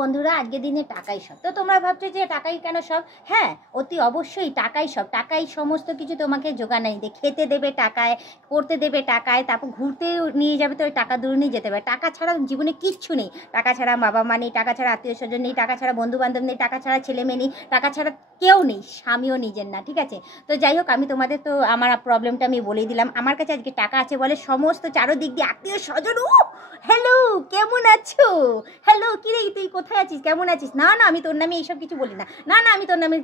বন্ধুরা, আজকের দিনে টাকাই সব। তো তোমরা ভাবছো যে টাকাই কেন সব? হ্যাঁ, অতি অবশ্যই টাকাই সব। টাকাই সমস্ত কিছু তোমাকে জোগান এনে দেয়। খেতে দেবে টাকায়, পড়তে দেবে টাকায়, তারপর ঘুরতে নিয়ে যাবে তো ওই টাকা দূরে নিয়ে যেতে হবে। টাকা ছাড়া জীবনে কিচ্ছু নেই। টাকা ছাড়া বাবা মা নেই, টাকা ছাড়া আত্মীয় স্বজন নেই, টাকা ছাড়া বন্ধু বান্ধব নেই, টাকা ছাড়া ছেলে মেয়ে নেই, টাকা ছাড়া কেউ নেই, স্বামীও নিজের না। ঠিক আছে, তো যাই হোক, আমি তোমাদের তো আমার প্রবলেমটা আমি বলেই দিলাম। আমার কাছে আজকে টাকা আছে বলে সমস্ত চারোদিক দিয়ে আত্মীয় স্বজন, হ্যালো কেমন আছো, হ্যালো কিরে তুই কোথায় আছিস, কেমন আছিস, না না আমি তোর নামে এইসব কিছু বলি না, না না আমি তোর নামে,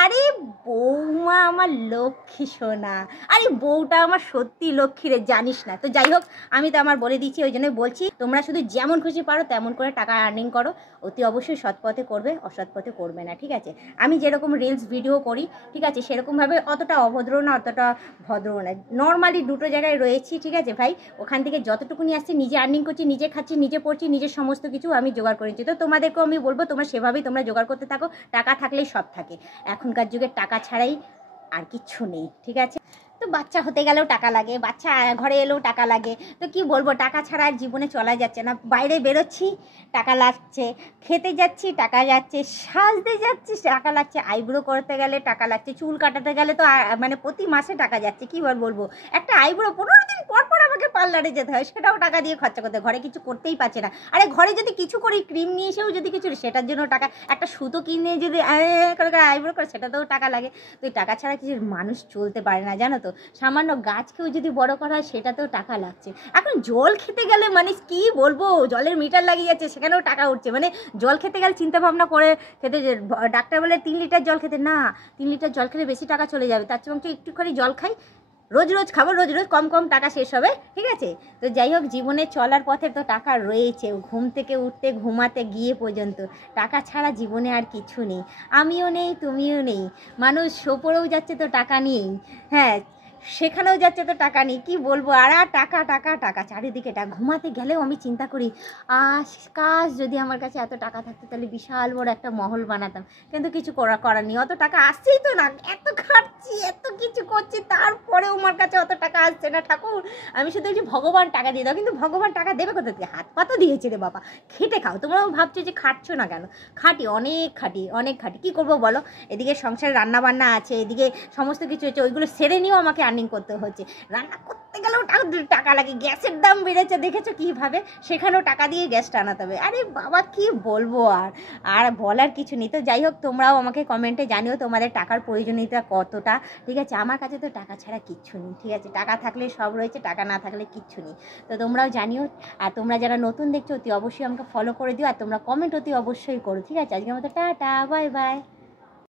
আরে বৌমা আমার লক্ষ্মী সোনা, আরে বউটা আমার সত্যি লক্ষ্মী রে, জানিস না। তো যাই হোক, আমি তো আমার বলে দিচ্ছি, ওই জন্যই বলছি তোমরা শুধু যেমন খুশি পারো তেমন করে টাকা আর্নিং করো। অতি অবশ্যই সৎ পথে করবে, অসৎ পথে করবে না। ঠিক আছে, আমি যেরকম রিলস ভিডিও করি, ঠিক আছে, সেরকমভাবে অতটা অভদ্র না, অতটা ভদ্র না, নর্মালি দুটো জায়গায় রয়েছি। ঠিক আছে ভাই, ওখান থেকে যতটুকুনি আসছে নিজে আর্নিং করছি, নিজে খাচ্ছি, নিজে পড়ছি, নিজের সমস্ত কিছু আমি জোগাড় করেছি। তো তোমাদেরকেও আমি বলবো তোমরা সেভাবেই তোমরা জোগাড় করতে থাকো। টাকা থাকলেই সব থাকে, এখনকার যুগে টাকা ছাড়াই আর কিচ্ছু নেই। ঠিক আছে, তো বাচ্চা হতে গেলেও টাকা লাগে, বাচ্চা ঘরে এলেও টাকা লাগে। তো কি বলবো, টাকা ছাড়া আর জীবনে চলা যাচ্ছে না। বাইরে বেরোচ্ছি টাকা লাগছে, খেতে যাচ্ছি টাকা যাচ্ছে, সাজতে যাচ্ছি টাকা লাগছে, আইব্রো করতে গেলে টাকা লাগছে, চুল কাটাতে গেলে তো মানে প্রতি মাসে টাকা যাচ্ছে। কি বলবো, একটা আইব্রো 15 দিন পর পর আমাকে পার্লারে যেতে হয়, সেটাও টাকা দিয়ে খরচা করতে, ঘরে কিছু করতেই পারছে না। আরে ঘরে যদি কিছু করি, ক্রিম নিয়ে এসেও যদি কিছু, সেটার জন্য টাকা, একটা সুতো কিনে যদি আইব্রো করে সেটাতেও টাকা লাগে। তো টাকা ছাড়া কিছু মানুষ চলতে পারে না, জানো তো। সামান্য গাছকেও যদি বড় করা হয় সেটাতেও টাকা লাগছে। এখন জল খেতে গেলে মানে কি বলবো, জলের মিটার লাগিয়ে যাচ্ছে, সেখানেও টাকা উঠছে। মানে জল খেতে গেলে চিন্তা ভাবনা করে খেতে, ডাক্তার বলে 3 লিটার জল খেতে, না 3 লিটার জল খেলে বেশি টাকা চলে যাবে, তার চেয়ে একটু করে জল খাই, রোজ রোজ খাবো, রোজ রোজ কম কম টাকা শেষ হবে। ঠিক আছে, তো যাই হোক, জীবনে চলার পথে তো টাকা রয়েছে, ঘুম থেকে উঠতে ঘুমাতে গিয়ে পর্যন্ত টাকা ছাড়া জীবনে আর কিছু নেই। আমিও নেই, তুমিও নেই। মানুষ ওপরেও যাচ্ছে তো টাকা নিয়েই, হ্যাঁ সেখানেও যাচ্ছে তো টাকা নেই। কি বলবো, আর টাকা টাকা টাকা চারিদিকে টাকা। ঘুমাতে গেলেও আমি চিন্তা করি, কাজ যদি আমার কাছে এত টাকা থাকতো তাহলে বিশাল বড় একটা মহল বানাতাম, কিন্তু কিছু করার নেই। অত টাকা আসছেই তো না, এত খাটছি, এত কিছু করছি, তারপরেও আমার কাছে অত টাকা আসছে না। ঠাকুর, আমি শুধু বলছি ভগবান টাকা দিয়ে দাও, কিন্তু ভগবান টাকা দেবে কোথা থেকে? হাত পাতা দিয়েছে রে বাবা, খেটে খাও। তোমরাও ভাবছো যে খাটছো না কেন? খাটি, অনেক খাটি, অনেক খাটি। কী করবো বলো, এদিকে সংসারে রান্না বান্না আছে, এদিকে সমস্ত কিছু হচ্ছে, ওইগুলো সেরে নিয়েও আমাকে আর্নিং করতে হচ্ছে। রান্না করতে গেলেও টাকা লাগে, গ্যাসের দাম বেড়েছে দেখেছো কীভাবে, সেখানেও টাকা দিয়ে গ্যাসটা আনাতে হবে। আরে বাবা কি বলবো, আর বলার কিছু নেই। তো যাই হোক, তোমরাও আমাকে কমেন্টে জানিও তোমাদের টাকার প্রয়োজনীয়তা কতটা। ঠিক আছে, আমার কাছে তো টাকা ছাড়া কিচ্ছু নেই। ঠিক আছে, টাকা থাকলে সব রয়েছে, টাকা না থাকলে কিচ্ছু নেই। তো তোমরাও জানিও, আর তোমরা যারা নতুন দেখছো অতি অবশ্যই আমাকে ফলো করে দিও, আর তোমরা কমেন্ট অতি অবশ্যই করো। ঠিক আছে, আজকের মতো টাটা, বাই বাই।